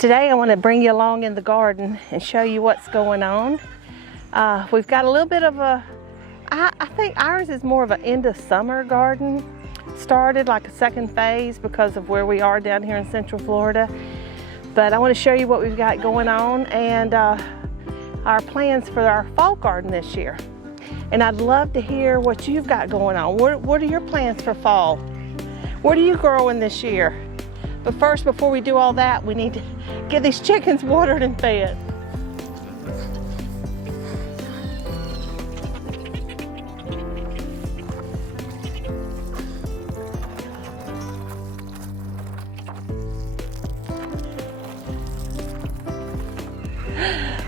Today I want to bring you along in the garden and show you what's going on. We've got a little bit of a, I think ours is more of an end of summer garden. Started like a second phase because of where we are down here in Central Florida. But I want to show you what we've got going on and our plans for our fall garden this year. And I'd love to hear what you've got going on. What are your plans for fall? What are you growing this year? But first, before we do all that, we need to get these chickens watered and fed.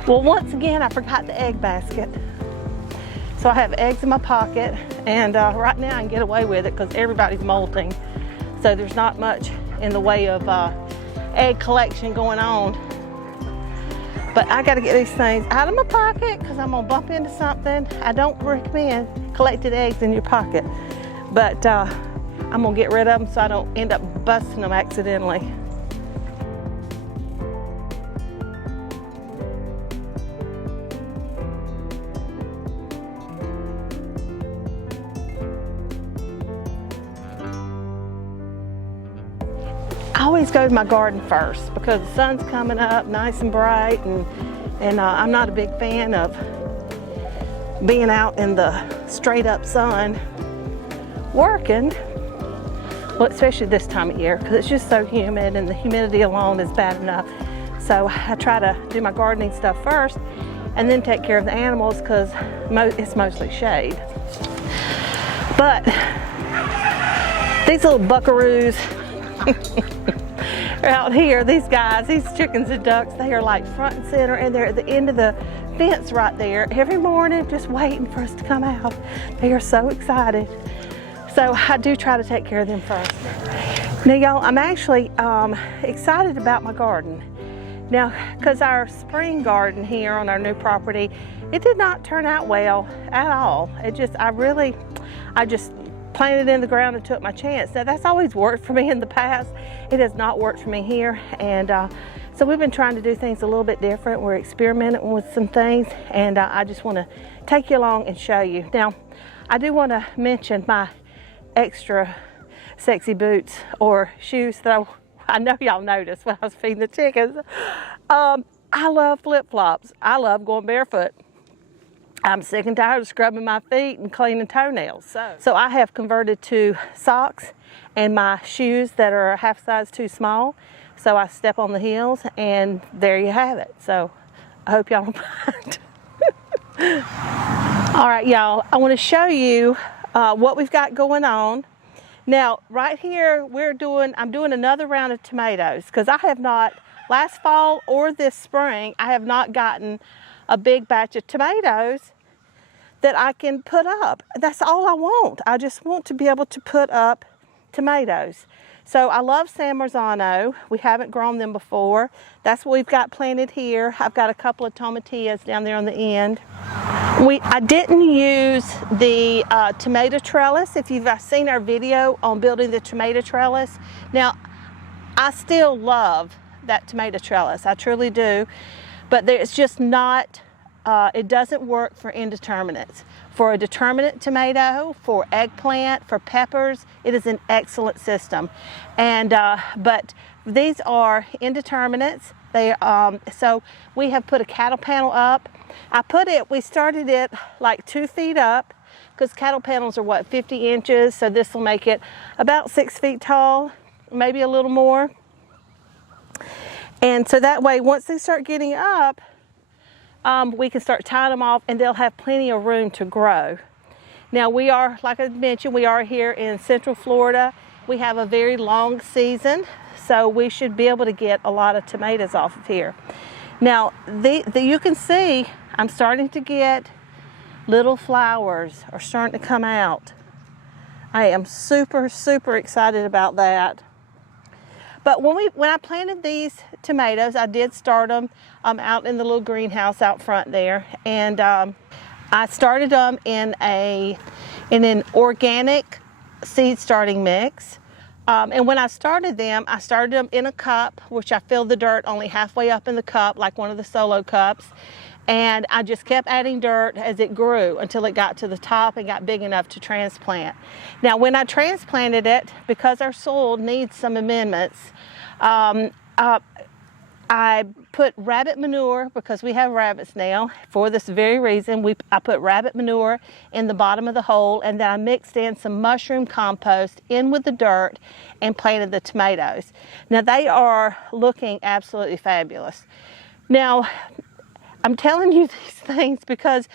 Well, once again, I forgot the egg basket. So I have eggs in my pocket, and right now I can get away with it because everybody's molting. So there's not much in the way of egg collection going on. But I gotta get these things out of my pocket because I'm gonna bump into something. I don't recommend collected eggs in your pocket, but I'm gonna get rid of them so I don't end up busting them accidentally. I always go to my garden first because the sun's coming up nice and bright, and I'm not a big fan of being out in the straight up sun working, well, especially this time of year because it's just so humid and the humidity alone is bad enough. So I try to do my gardening stuff first and then take care of the animals because it's mostly shade. But these little buckaroos out here, these guys, these chickens and ducks, they are like front and center, and they're at the end of the fence right there every morning just waiting for us to come out. They are so excited. So I do try to take care of them first. Now y'all, I'm actually excited about my garden. Now, because our spring garden here on our new property, it did not turn out well at all. I just planted in the ground and took my chance. Now that's always worked for me in the past. It has not worked for me here, and so we've been trying to do things a little bit different. We're experimenting with some things, and I just want to take you along and show you. Now, I do want to mention my extra sexy boots or shoes that I know y'all noticed when I was feeding the chickens. I love flip-flops. I love going barefoot. I'm sick and tired of scrubbing my feet and cleaning toenails. So I have converted to socks and my shoes that are a half size too small. So I step on the heels, and there you have it. So I hope y'all don't mind. All right, y'all, I want to show you what we've got going on. Now, right here, I'm doing another round of tomatoes because I have not, last fall or this spring, I have not gotten a big batch of tomatoes that I can put up. That's all I want. I just want to be able to put up tomatoes. So I love San Marzano. We haven't grown them before. That's what we've got planted here. I've got a couple of tomatillas down there on the end. I didn't use the tomato trellis. If you've seen our video on building the tomato trellis. Now, I still love that tomato trellis. I truly do. But it's just not, it doesn't work for indeterminates. For a determinate tomato, for eggplant, for peppers, it is an excellent system. And but these are indeterminates. So we have put a cattle panel up. We started it like 2 feet up because cattle panels are what, 50 inches. So this will make it about 6 feet tall, maybe a little more. And so that way, once they start getting up, we can start tying them off and they'll have plenty of room to grow. Now we are, like I mentioned, we are here in Central Florida. We have a very long season, so we should be able to get a lot of tomatoes off of here. Now, you can see I'm starting to get little flowers are starting to come out. I am super, super excited about that. But when I planted these tomatoes, I did start them out in the little greenhouse out front there, and I started them in an organic seed starting mix. And when I started them in a cup, which I filled the dirt only halfway up in the cup, like one of the solo cups. And I just kept adding dirt as it grew until it got to the top and got big enough to transplant. Now, when I transplanted it, because our soil needs some amendments, I put rabbit manure, because we have rabbits now, for this very reason. I put rabbit manure in the bottom of the hole, and then I mixed in some mushroom compost in with the dirt and planted the tomatoes. Now, they are looking absolutely fabulous. Now, I'm telling you these things because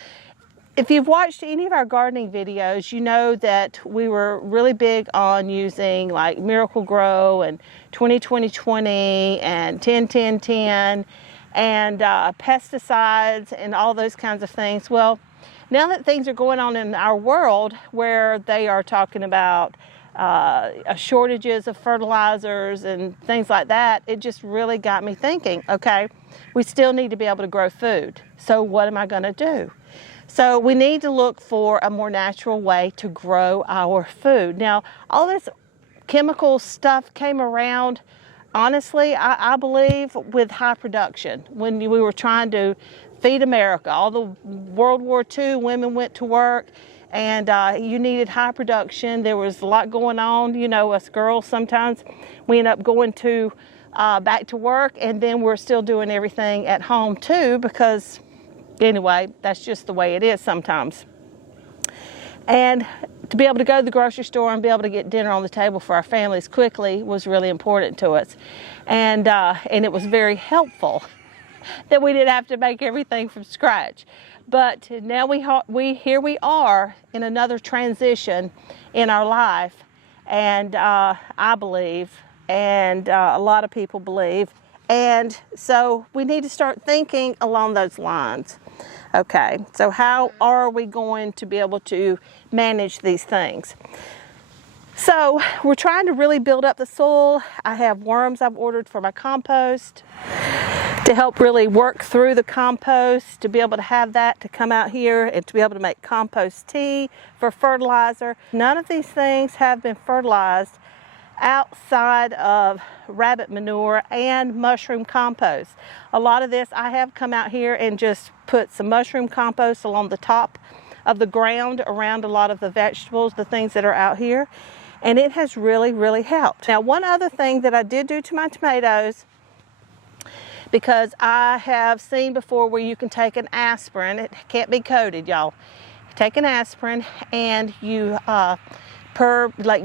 if you've watched any of our gardening videos, you know that we were really big on using like Miracle Grow and 20-20-20 and 10-10-10 and pesticides and all those kinds of things. Well, now that things are going on in our world where they are talking about shortages of fertilizers and things like that, it just really got me thinking, okay, we still need to be able to grow food. So what am I going to do? So we need to look for a more natural way to grow our food. Now, all this chemical stuff came around, honestly, I believe, with high production. When we were trying to feed America, all the World War II, women went to work, and you needed high production. There was a lot going on. You know, us girls, sometimes we end up going to back to work, and then we're still doing everything at home too, because anyway, that's just the way it is sometimes. And to be able to go to the grocery store and be able to get dinner on the table for our families quickly was really important to us. And it was very helpful that we didn't have to make everything from scratch. But now here we are in another transition in our life, and I believe, and a lot of people believe, and so we need to start thinking along those lines. Okay, so how are we going to be able to manage these things? So we're trying to really build up the soil. I have worms I've ordered for my compost to help really work through the compost, to be able to have that to come out here and to be able to make compost tea for fertilizer. None of these things have been fertilized outside of rabbit manure and mushroom compost. A lot of this I have come out here and just put some mushroom compost along the top of the ground around a lot of the vegetables, the things that are out here, and it has really, really helped. Now, one other thing that I did do to my tomatoes, because I have seen before where you can take an aspirin, it can't be coated, y'all. Take an aspirin and you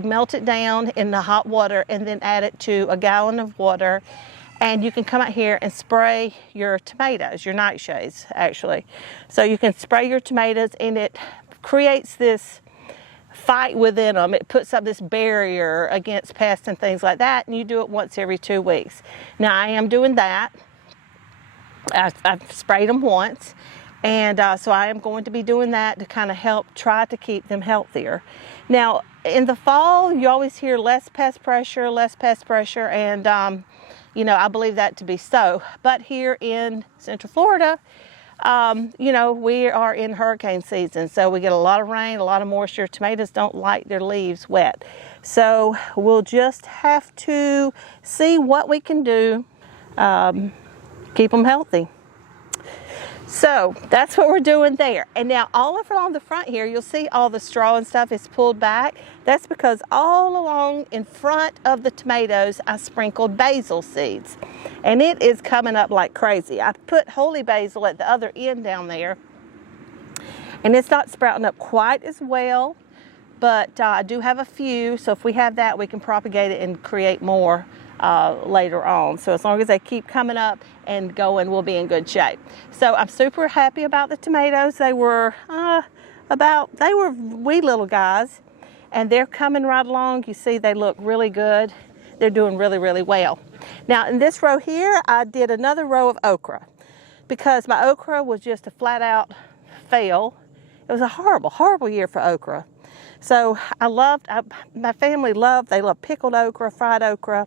melt it down in the hot water and then add it to a gallon of water, and you can come out here and spray your tomatoes, your nightshades actually. So you can spray your tomatoes, and it creates this fight within them. It puts up this barrier against pests and things like that, and you do it once every 2 weeks. Now I am doing that. I've sprayed them once, and so I am going to be doing that to kind of help try to keep them healthier. Now in the fall, you always hear less pest pressure, and you know, I believe that to be so. But here in Central Florida, you know, we are in hurricane season, so we get a lot of rain, a lot of moisture. Tomatoes don't like their leaves wet. So we'll just have to see what we can do, keep them healthy. So that's what we're doing there. And now all along the front here, you'll see all the straw and stuff is pulled back. That's because all along in front of the tomatoes, I sprinkled basil seeds. And it is coming up like crazy. I put holy basil at the other end down there, and it's not sprouting up quite as well, but I do have a few. So if we have that, we can propagate it and create more later on. So as long as they keep coming up and going, we'll be in good shape. So I'm super happy about the tomatoes. They were wee little guys, and they're coming right along. You see, they look really good. They're doing really, really well. Now in this row here, I did another row of okra because my okra was just a flat out fail. It was a horrible, horrible year for okra. So my family they love pickled okra, fried okra.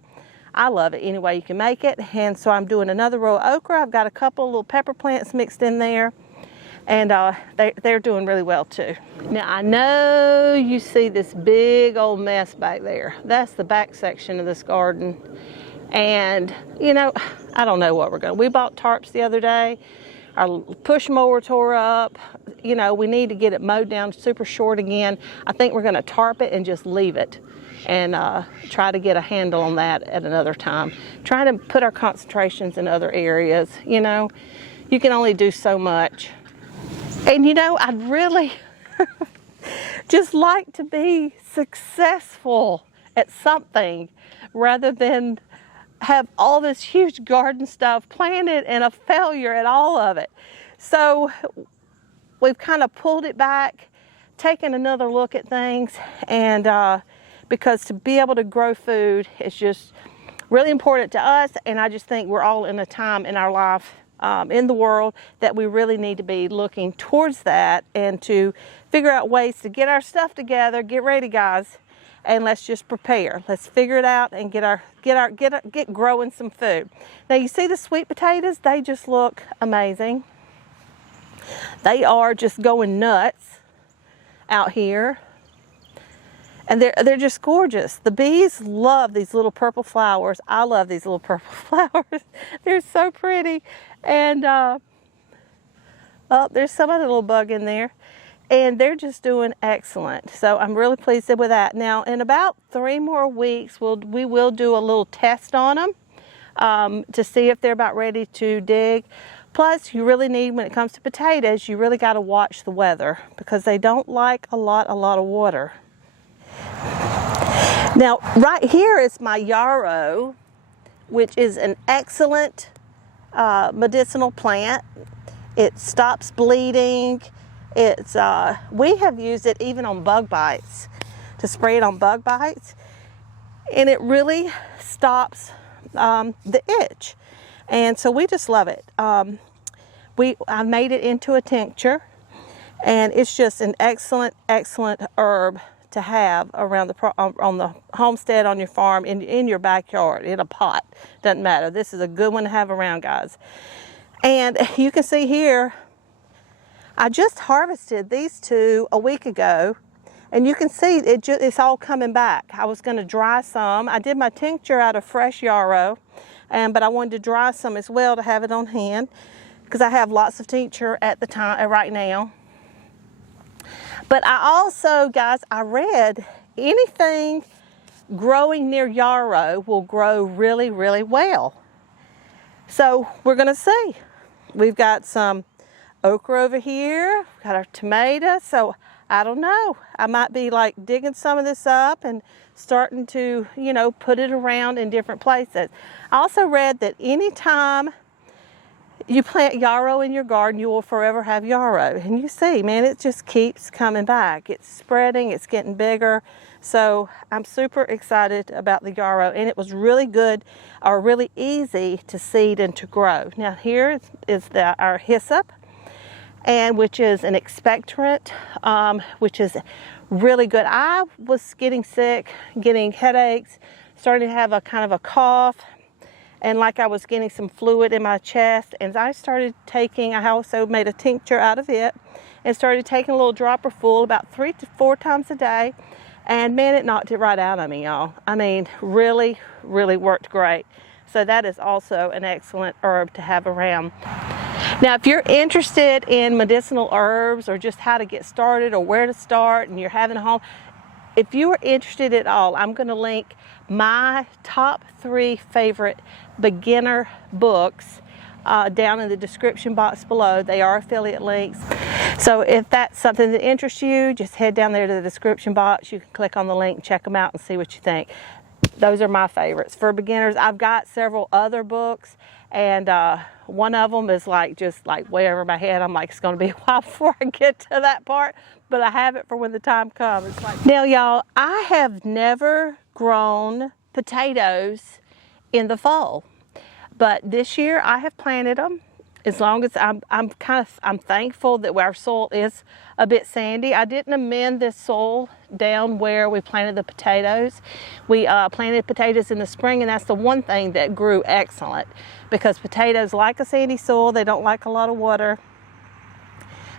I love it any way you can make it. And so I'm doing another row of okra. I've got a couple of little pepper plants mixed in there. And they're doing really well too. Now I know you see this big old mess back there. That's the back section of this garden. And you know, I don't know what we're going to. We bought tarps the other day. Our push mower tore up. You know, we need to get it mowed down super short again. I think we're going to tarp it and just leave it and try to get a handle on that at another time. Trying to put our concentrations in other areas. You know, you can only do so much. And you know, I'd really just like to be successful at something rather than have all this huge garden stuff planted and a failure at all of it. So we've kind of pulled it back, taken another look at things, and because to be able to grow food is just really important to us, and I just think we're all in a time in our life in the world that we really need to be looking towards that and to figure out ways to get our stuff together. Get ready, guys, and let's just prepare. Let's figure it out and get growing some food. Now you see the sweet potatoes, they just look amazing. They are just going nuts out here. And they're just gorgeous. The bees love these little purple flowers. I love these little purple flowers. They're so pretty. And oh, there's some other little bug in there. And they're just doing excellent. So I'm really pleased with that. Now in about 3 more weeks, we will do a little test on them to see if they're about ready to dig. Plus, you really need, when it comes to potatoes, you really got to watch the weather because they don't like a lot of water. Now, right here is my yarrow, which is an excellent medicinal plant. It stops bleeding. It's we have used it even on bug bites, to spray it on bug bites, and it really stops the itch. And so we just love it. I made it into a tincture, and it's just an excellent herb to have around on the homestead, on your farm, in your backyard, in a pot. Doesn't matter. This is a good one to have around, guys. And you can see here, I just harvested these 2 a week ago, and you can see it's all coming back. I was going to dry some. I did my tincture out of fresh yarrow, but I wanted to dry some as well to have it on hand because I have lots of tincture at the time right now. But I also, guys, I read anything growing near yarrow will grow really well. So we're going to see. We've got some okra over here, we've got our tomatoes. So I don't know, I might be like digging some of this up and starting to, you know, put it around in different places. I also read that anytime you plant yarrow in your garden, you will forever have yarrow. And you see, man, it just keeps coming back. It's spreading, it's getting bigger. So I'm super excited about the yarrow, and it was really good, or really easy to seed and to grow. Now here is our hyssop, and which is an expectorant, which is really good. I was getting sick, getting headaches, starting to have a kind of a cough, and like I was getting some fluid in my chest, and I started taking, I also made a tincture out of it, and started taking a little dropper full about 3 to 4 times a day, and man, it knocked it right out of me, y'all. I mean, really worked great. So that is also an excellent herb to have around. Now, if you're interested in medicinal herbs, or just how to get started, or where to start, and you're having a home, if you are interested at all, I'm going to link my top 3 favorite beginner books down in the description box below. They are affiliate links. So if that's something that interests you, just head down there to the description box. You can click on the link, check them out, and see what you think. Those are my favorites. For beginners, I've got several other books, and one of them is just way over my head. I'm like, it's going to be a while before I get to that part, but I have it for when the time comes. Now, y'all, I have never grown potatoes in the fall, but this year I have planted them. As long as I'm thankful that our soil is a bit sandy. I didn't amend this soil down where we planted the potatoes. We planted potatoes in the spring, and that's the one thing that grew excellent, because potatoes like a sandy soil. They don't like a lot of water.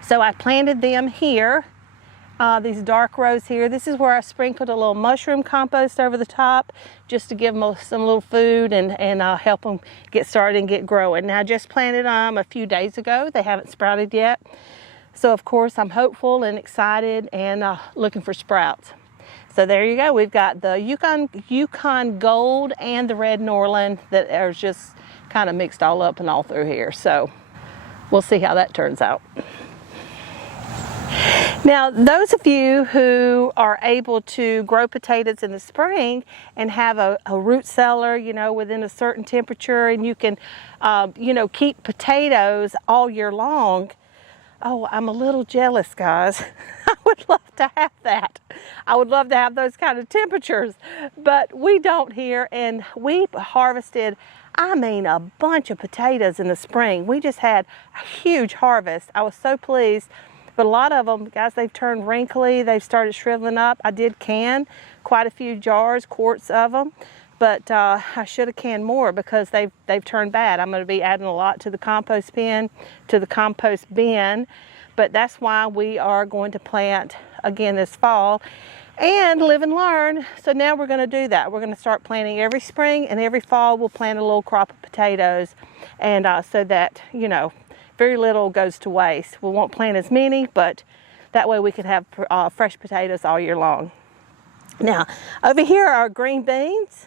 So I planted them here, these dark rows here. This is where I sprinkled a little mushroom compost over the top just to give them some little food and help them get started and get growing. Now I just planted them a few days ago. They haven't sprouted yet. So of course I'm hopeful and excited and looking for sprouts. So there you go. We've got the Yukon Gold and the Red Norland that are just kind of mixed all up and all through here. So we'll see how that turns out. Now, those of you who are able to grow potatoes in the spring and have a root cellar, you know, within a certain temperature, and you can, you know, keep potatoes all year long. Oh, I'm a little jealous, guys. I would love to have that. I would love to have those kind of temperatures, but we don't here, and we harvested, I mean, a bunch of potatoes in the spring. We just had a huge harvest. I was so pleased, but a lot of them, guys, they've turned wrinkly. They've started shriveling up. I did can quite a few jars, quarts of them, but I should have canned more because they've turned bad. I'm going to be adding a lot to the compost bin, but that's why we are going to plant again this fall and live and learn. So now we're going to do that. We're going to start planting every spring, and every fall we'll plant a little crop of potatoes, and so that, you know, very little goes to waste. We won't plant as many, but that way we can have fresh potatoes all year long. Now, over here are green beans.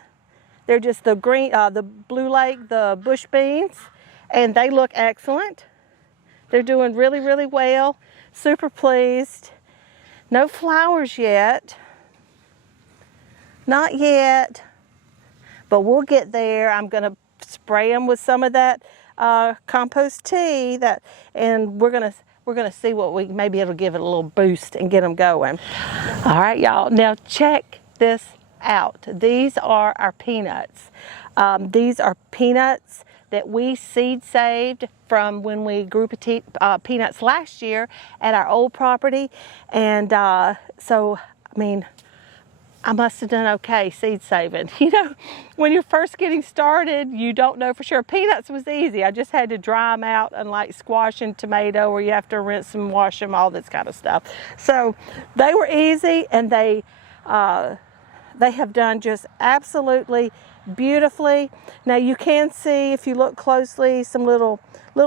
They're just the green, the Blue Lake, the bush beans, and they look excellent. They're doing really, really well. Super pleased. No flowers yet. Not yet, but we'll get there. I'm going to spray them with some of that compost tea, and we're gonna see what maybe it'll give it a little boost and get them going. All right, y'all. Now check this out. These are our peanuts. These are peanuts that we seed saved from when we grew peanuts last year at our old property, and so I mean, I must have done okay seed saving. You know, when you're first getting started, you don't know for sure. Peanuts was easy. I just had to dry them out, unlike squash and tomato where you have to rinse them, wash them, all this kind of stuff. So they were easy, and they have done just absolutely beautifully. Now you can see, if you look closely, some little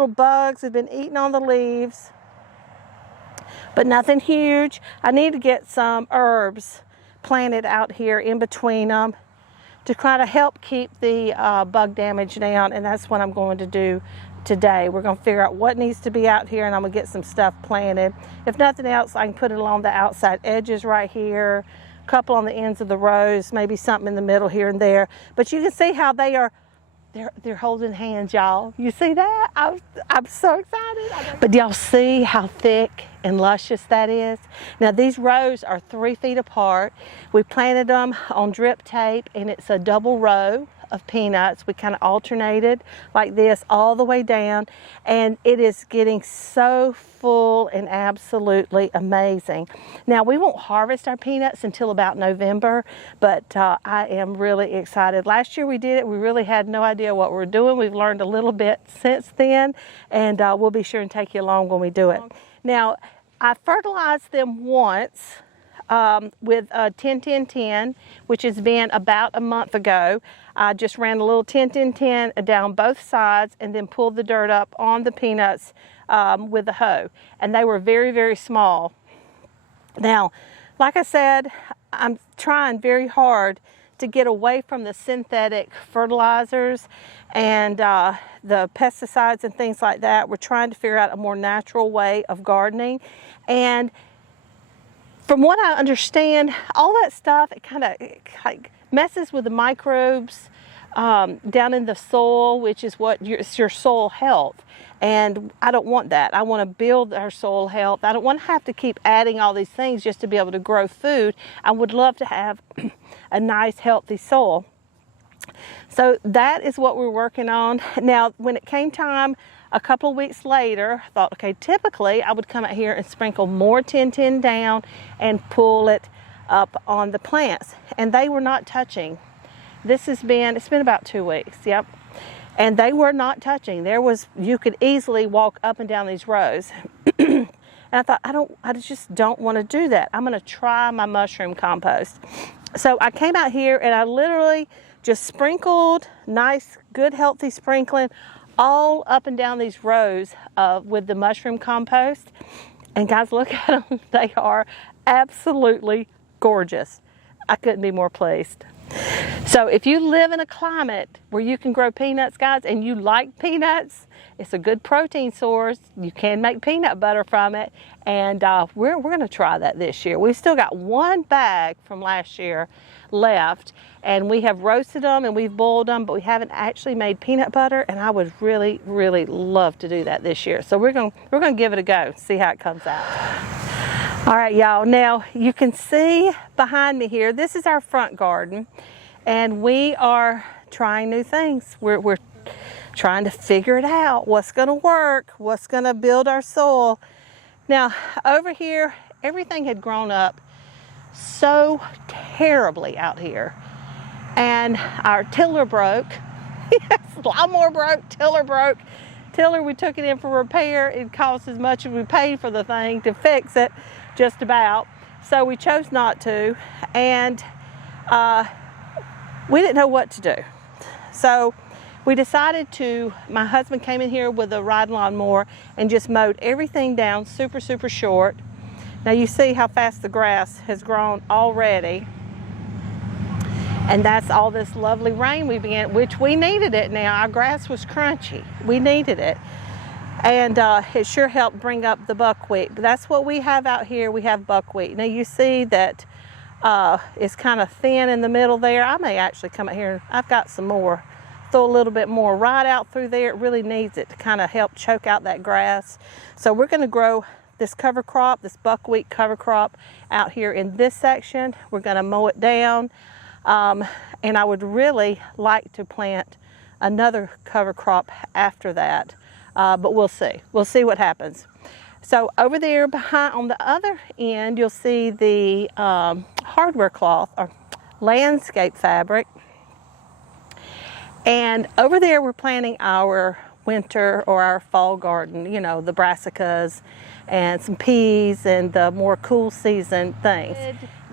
bugs have been eating on the leaves, but nothing huge. I need to get some herbs planted out here in between them to try to help keep the bug damage down, and that's what I'm going to do today. We're going to figure out what needs to be out here, and I'm going to get some stuff planted. If nothing else, I can put it along the outside edges right here, a couple on the ends of the rows, maybe something in the middle here and there. But you can see how they're holding hands, y'all. You see that? I'm so excited. But y'all see how thick and luscious that is? Now these rows are 3 feet apart. We planted them on drip tape, and it's a double row of peanuts. We kind of alternated like this all the way down, and it is getting so full and absolutely amazing. Now we won't harvest our peanuts until about November, but I am really excited. Last year we did it. We really had no idea what we were doing. We've learned a little bit since then, and we'll be sure and take you along when we do it. Now I fertilized them once with 10-10-10, which has been about a month ago. I just ran a little 10-10-10 down both sides and then pulled the dirt up on the peanuts with a hoe. And they were very, very small. Now, like I said, I'm trying very hard to get away from the synthetic fertilizers and the pesticides and things like that. We're trying to figure out a more natural way of gardening. And from what I understand, all that stuff, it kind of messes with the microbes down in the soil, which is what your soil health. And I don't want that. I want to build our soil health. I don't want to have to keep adding all these things just to be able to grow food. I would love to have a nice, healthy soil. So that is what we're working on. Now, when it came time, a couple of weeks later, I thought, okay, typically I would come out here and sprinkle more 10-10 down and pull it up on the plants. And they were not touching. It's been about 2 weeks, yep. And they were not touching. You could easily walk up and down these rows. And I thought, I just don't want to do that. I'm going to try my mushroom compost. So I came out here and I literally just sprinkled, nice, good, healthy sprinkling all up and down these rows with the mushroom compost. And guys, look at them. They are absolutely gorgeous. I couldn't be more pleased. So if you live in a climate where you can grow peanuts, guys, and you like peanuts, it's a good protein source. You can make peanut butter from it. And we're going to try that this year. We've still got one bag from last year left. And we have roasted them and we've boiled them, but we haven't actually made peanut butter. And I would really, really love to do that this year. So we're going to give it a go, see how it comes out. All right, y'all. Now you can see behind me here, this is our front garden. And we are trying new things. We're trying to figure it out. What's going to work? What's going to build our soil? Now, over here, everything had grown up so terribly out here. And our tiller broke. Yes, lawnmower broke, tiller broke. Tiller, we took it in for repair. It cost as much as we paid for the thing to fix it, just about. So we chose not to. And we didn't know what to do. So we decided my husband came in here with a ride lawnmower and just mowed everything down super, super short. Now you see how fast the grass has grown already. And that's all this lovely rain we began, which we needed it now. Our grass was crunchy. We needed it. And it sure helped bring up the buckwheat. But that's what we have out here. We have buckwheat. Now you see that it's kind of thin in the middle there. I may actually come out here. I've got some more. Throw a little bit more right out through there. It really needs it to kind of help choke out that grass. So we're going to grow this cover crop, this buckwheat cover crop out here in this section. We're going to mow it down. And I would really like to plant another cover crop after that. But we'll see. We'll see what happens. So over there behind, on the other end, you'll see the hardware cloth or landscape fabric. And over there we're planting our winter or our fall garden, you know, the brassicas and some peas and the more cool season things.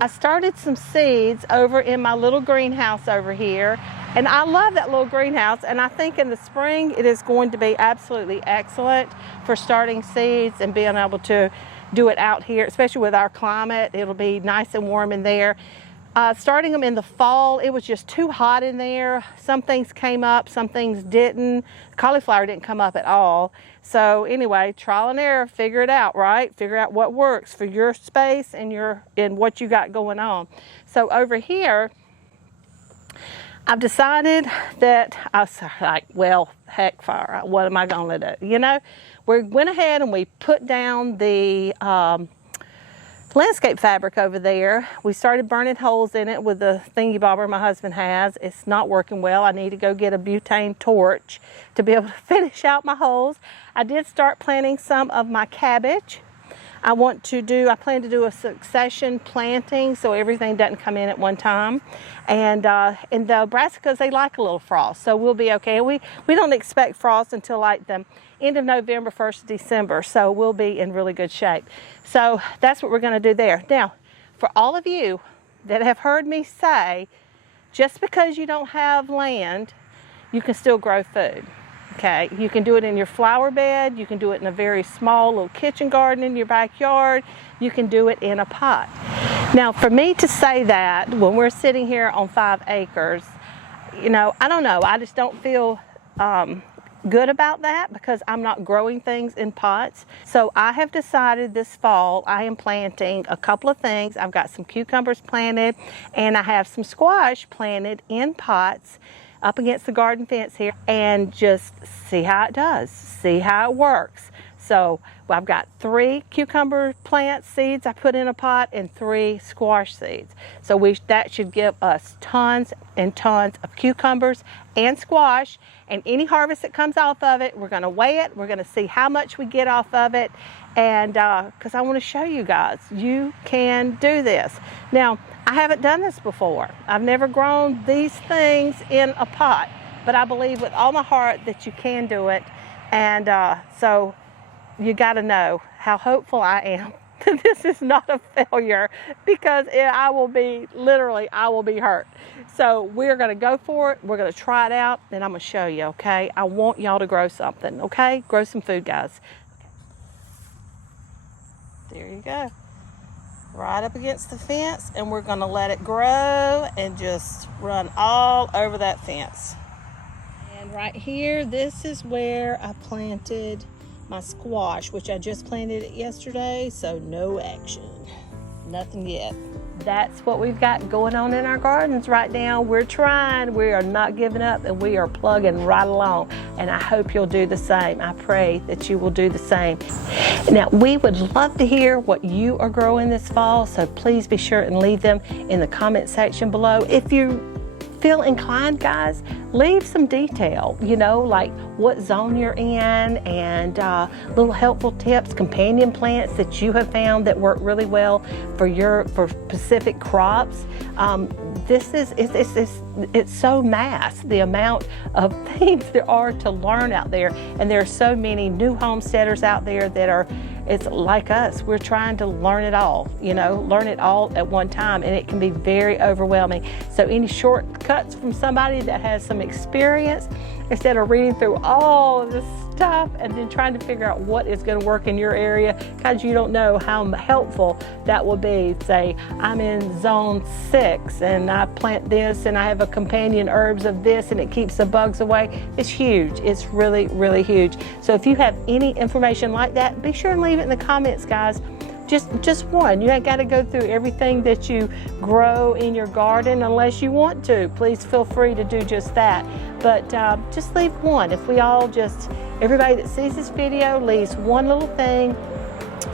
I started some seeds over in my little greenhouse over here. And I love that little greenhouse, and I think in the spring it is going to be absolutely excellent for starting seeds and being able to do it out here, especially with our climate. It'll be nice and warm in there. Starting them in the fall, it was just too hot in there. Some things came up, some things didn't. Cauliflower didn't come up at all. So anyway, trial and error, figure it out, right? Figure out what works for your space and what you got going on. So over here, I've decided that I was like, well, heck fire, what am I going to do? You know, we went ahead and we put down the landscape fabric over there. We started burning holes in it with the thingy bobber my husband has. It's not working well. I need to go get a butane torch to be able to finish out my holes. I did start planting some of my cabbage. I plan to do a succession planting so everything doesn't come in at one time. And the brassicas, they like a little frost, so we'll be okay. We don't expect frost until like the end of November, 1st of December, so we'll be in really good shape. So that's what we're going to do there. Now, for all of you that have heard me say, just because you don't have land, you can still grow food. Okay, you can do it in your flower bed, you can do it in a very small little kitchen garden in your backyard, you can do it in a pot. Now, for me to say that when we're sitting here on 5 acres, you know, I don't know, I just don't feel good about that because I'm not growing things in pots. So I have decided this fall I am planting a couple of things. I've got some cucumbers planted and I have some squash planted in pots up against the garden fence here, and just see how it does, see how it works. So I've got 3 cucumber plant seeds I put in a pot and 3 squash seeds. So that should give us tons and tons of cucumbers and squash, and any harvest that comes off of it, we're going to weigh it, we're going to see how much we get off of it, and because I want to show you guys, you can do this. Now, I haven't done this before. I've never grown these things in a pot, but I believe with all my heart that you can do it, and so you got to know how hopeful I am that this is not a failure, because I will be hurt. So we're going to go for it. We're going to try it out, and I'm going to show you, okay? I want y'all to grow something, okay? Grow some food, guys. There you go. Right up against the fence, and we're going to let it grow and just run all over that fence. And right here, this is where I planted my squash, which I just planted it yesterday, so no action. Nothing yet. That's what we've got going on in our gardens right now. We're trying, we are not giving up, and we are plugging right along. And I hope you'll do the same. I pray that you will do the same. Now, we would love to hear what you are growing this fall, so please be sure and leave them in the comment section below. If you feel inclined, guys, leave some detail, you know, like what zone you're in, and little helpful tips, companion plants that you have found that work really well for specific crops. It's so vast, the amount of things there are to learn out there, and there are so many new homesteaders out there that are, it's like us, we're trying to learn it all, you know, learn it all at one time, and it can be very overwhelming. So any shortcuts from somebody that has some experience, instead of reading through all of this stuff and then trying to figure out what is going to work in your area, because you don't know how helpful that will be. Say, I'm in zone 6 and I plant this and I have a companion herbs of this and it keeps the bugs away. It's huge. It's really, really huge. So if you have any information like that, be sure and leave it in the comments, guys. Just one. You ain't got to go through everything that you grow in your garden unless you want to. Please feel free to do just that. But just leave one. If we all everybody that sees this video leaves one little thing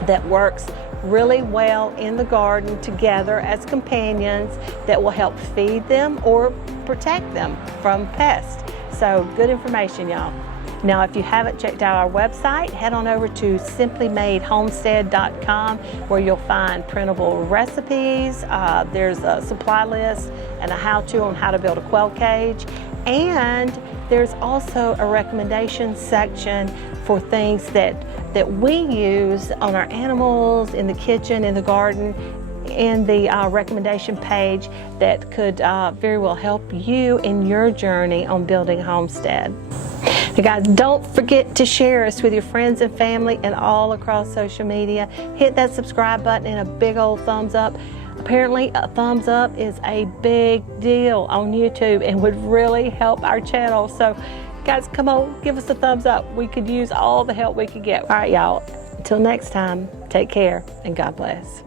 that works really well in the garden together as companions that will help feed them or protect them from pests. So good information, y'all. Now, if you haven't checked out our website, head on over to simplymadehomestead.com, where you'll find printable recipes. There's a supply list and a how-to on how to build a quail cage. And there's also a recommendation section for things that we use on our animals, in the kitchen, in the garden, in the recommendation page that could very well help you in your journey on building a homestead. Now, guys, don't forget to share us with your friends and family and all across social media. Hit that subscribe button and a big old thumbs up. Apparently, a thumbs up is a big deal on YouTube and would really help our channel. So, guys, come on, give us a thumbs up. We could use all the help we could get. All right, y'all. Until next time, take care and God bless.